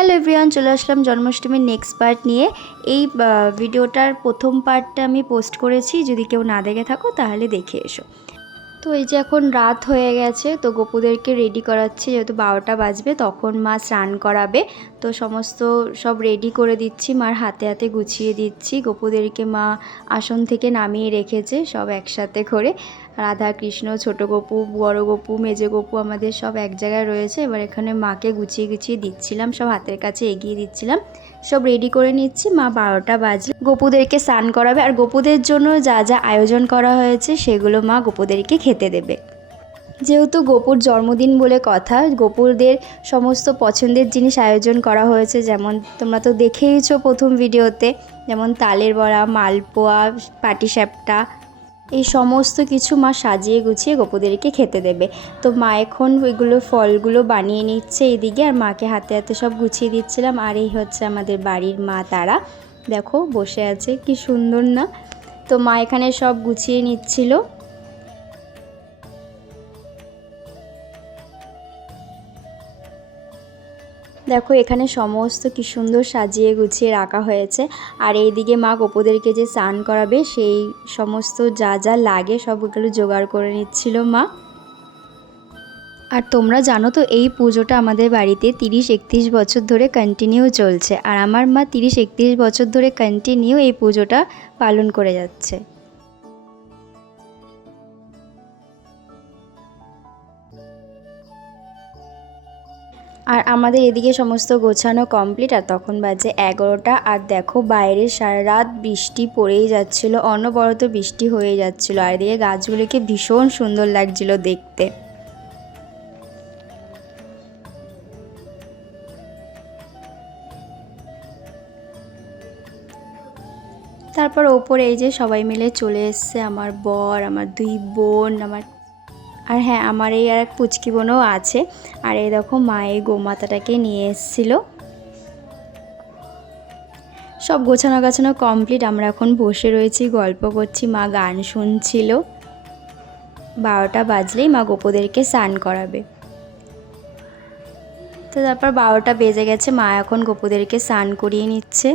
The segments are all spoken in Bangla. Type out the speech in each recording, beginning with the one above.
হ্যালো এভরিওয়ান চলে আসলাম জন্মাষ্টমীর নেক্সট পার্ট নিয়ে। এই ভিডিওটার প্রথম পার্টটা আমি পোস্ট করেছি, যদি কেউ না দেখে থাকো তাহলে দেখে এসো। তো এই যে এখন রাত হয়ে গেছে, তো গোপুদেরকে রেডি করাচ্ছি, যেহেতু বারোটা বাজবে, তখন মা স্নান করাবে। তো সমস্ত সব রেডি করে দিচ্ছি, মার হাতে হাতে গুছিয়ে দিচ্ছি। গোপুদেরকে মা আসন থেকে নামিয়ে রেখেছে, সব একসাথে করে। রাধা কৃষ্ণ, ছোট গপু, বড় গপু, মেজে গপু আমাদের সব এক জায়গায় রয়েছে। এবার এখানে মাকে গুছিয়ে গুছিয়ে দিচ্ছিলাম, সব হাতের কাছে এগিয়ে দিচ্ছিলাম। সব রেডি করে নিচ্ছি, মা বারোটা বাজলে গোপুদেরকে স্নান করাবে। আর গোপুদের জন্য যা যা আয়োজন করা হয়েছে সেগুলো মা গোপুদেরকে খেতে দেবে। যেহেতু গোপুর জন্মদিন বলে কথা গোপুরদের সমস্ত পছন্দের জিনিস আয়োজন করা হয়েছে। যেমন তোমরা তো দেখেইছো প্রথম ভিডিওতে, যেমন তালের বড়া, মালপোয়া, পাটিসাপটা এই সমস্ত কিছু মা সাজিয়ে গুছিয়ে গোপুদেরকে খেতে দেবে। তো মা এখন ওইগুলো ফলগুলো বানিয়ে নিচ্ছে এদিকে আর মাকে হাতে হাতে সব গুছিয়ে দিচ্ছিলাম। আর এই হচ্ছে আমাদের বাড়ির মা তারা। দেখো বসে আছে, কি সুন্দর না? তো মা এখানে সব গুছিয়ে নিচ্ছিল। দেখো, এখানে সমস্ত কি সুন্দর সাজিয়ে গুছিয়ে রাখা হয়েছে। আর এইদিকে মা গোপুদেরকে যে স্নান করাবে, সেই সমস্ত যা যা লাগে সবগুলো জোগাড় করে নিচ্ছিল মা। আর তোমরা জানো তো, এই পুজোটা আমাদের বাড়িতে তিরিশ একত্রিশ বছর ধরে কন্টিনিউ চলছে। আর আমার মা তিরিশ একত্রিশ বছর ধরে কন্টিনিউ এই পুজোটা পালন করে যাচ্ছে। আর আমাদের এদিকে সমস্ত গোছানো কমপ্লিট আর তখন বাজে এগারোটা। আর দেখো বাইরে সারা রাত বৃষ্টি পড়েই যাচ্ছিল, অনবরত বৃষ্টি হয়ে যাচ্ছিল, আর এদিকে গাছগুলিকে ভীষণ সুন্দর লাগছিল দেখতে। তারপর ওপরে এই যে সবাই মিলে চলে এসছে, আমার বর, আমার দুই বোন, আমার আর হ্যাঁ আমার এই আর এক পুচকি বোনও আছে। আর এই দেখো মা এই গোমাতাটাকে নিয়ে এসেছিল। সব গোছানো গাছানো কমপ্লিট আমরা এখন বসে রয়েছি, গল্প করছি, মা গান শুনছিল। বারোটা বাজলেই মা গোপোদেরকে স্নান করাবে। তো তারপর বারোটা বেজে গেছে, মা এখন গোপুদেরকে স্নান করিয়ে নিচ্ছে।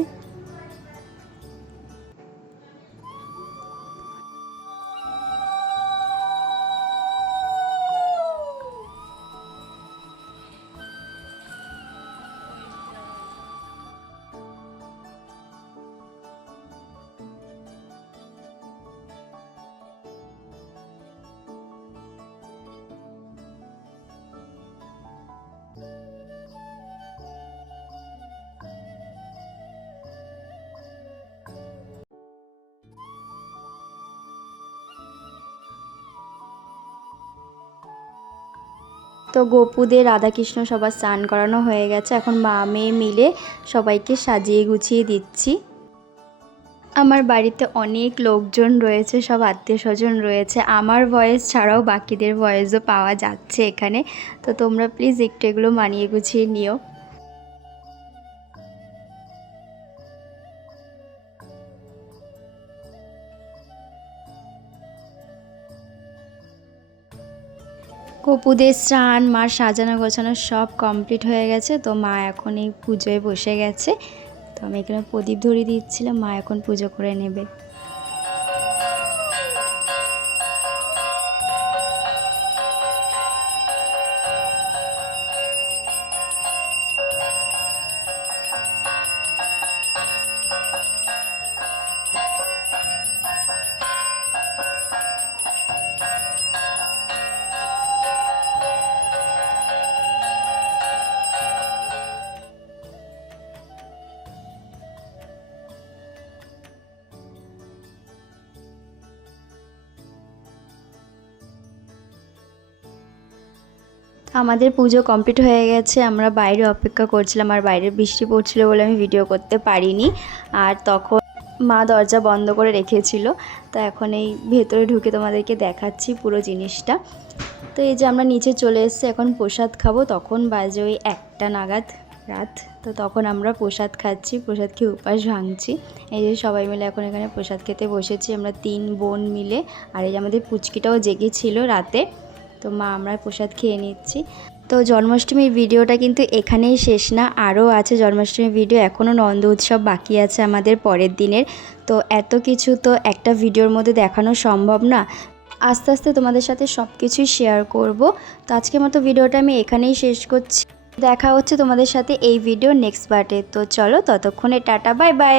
তো গোপুদের রাধাকৃষ্ণ সবার স্নান করানো হয়ে গেছে। এখন মা মেয়ে মিলে সবাইকে সাজিয়ে গুছিয়ে দিচ্ছি। আমার বাড়িতে অনেক লোকজন রয়েছে, সব আত্মীয় স্বজন রয়েছে। আমার ভয়েস ছাড়াও বাকিদের ভয়েসও পাওয়া যাচ্ছে এখানে। তো তোমরা প্লিজ একটু এগুলো মানিয়ে গুছিয়ে নিও। কপুদের স্নান মার সাজানো গোছানো সব কমপ্লিট হয়ে গেছে। তো মা এখন এই পুজোয় বসে গেছে। তো আমি এখানে প্রদীপ ধরিয়ে দিচ্ছিলাম, মা এখন পুজো করে নেবে। আমাদের পুজো কমপ্লিট হয়ে গেছে, আমরা বাইরে অপেক্ষা করছিলাম আর বাইরে বৃষ্টি পড়ছিল বলে আমি ভিডিও করতে পারিনি। আর তখন মা দরজা বন্ধ করে রেখেছিল, তো এখন এই ভেতরে ঢুকে তোমাদেরকে দেখাচ্ছি পুরো জিনিসটা। তো এই যে আমরা নিচে চলে এসেছি, এখন প্রসাদ খাব, তখন বাজে ওই একটা নাগাদ রাত, তো তখন আমরা প্রসাদ খাচ্ছি, প্রসাদ খেয়ে উপাস ভাঙছি। এই যে সবাই মিলে এখন এখানে প্রসাদ খেতে বসেছি, আমরা তিন বোন মিলে, আর এই যে আমাদের পুচকিটাও জেগেছিল রাতে। তো মা আমরা প্রসাদ খেয়ে নিচ্ছি। তো জন্মাষ্টমীর ভিডিওটা কিন্তু এখানেই শেষ না, আরও আছে জন্মাষ্টমীর ভিডিও, এখনও নন্দ উৎসব বাকি আছে আমাদের পরের দিনের। তো এত কিছু তো একটা ভিডিওর মধ্যে দেখানো সম্ভব না। আস্তে আস্তে তোমাদের সাথে সব কিছুই শেয়ার করব। তো আজকের মতো ভিডিওটা আমি এখানেই শেষ করছি। দেখা হচ্ছে তোমাদের সাথে এই ভিডিও নেক্সট পার্টে তো চলো ততক্ষণে টাটা বাই বাই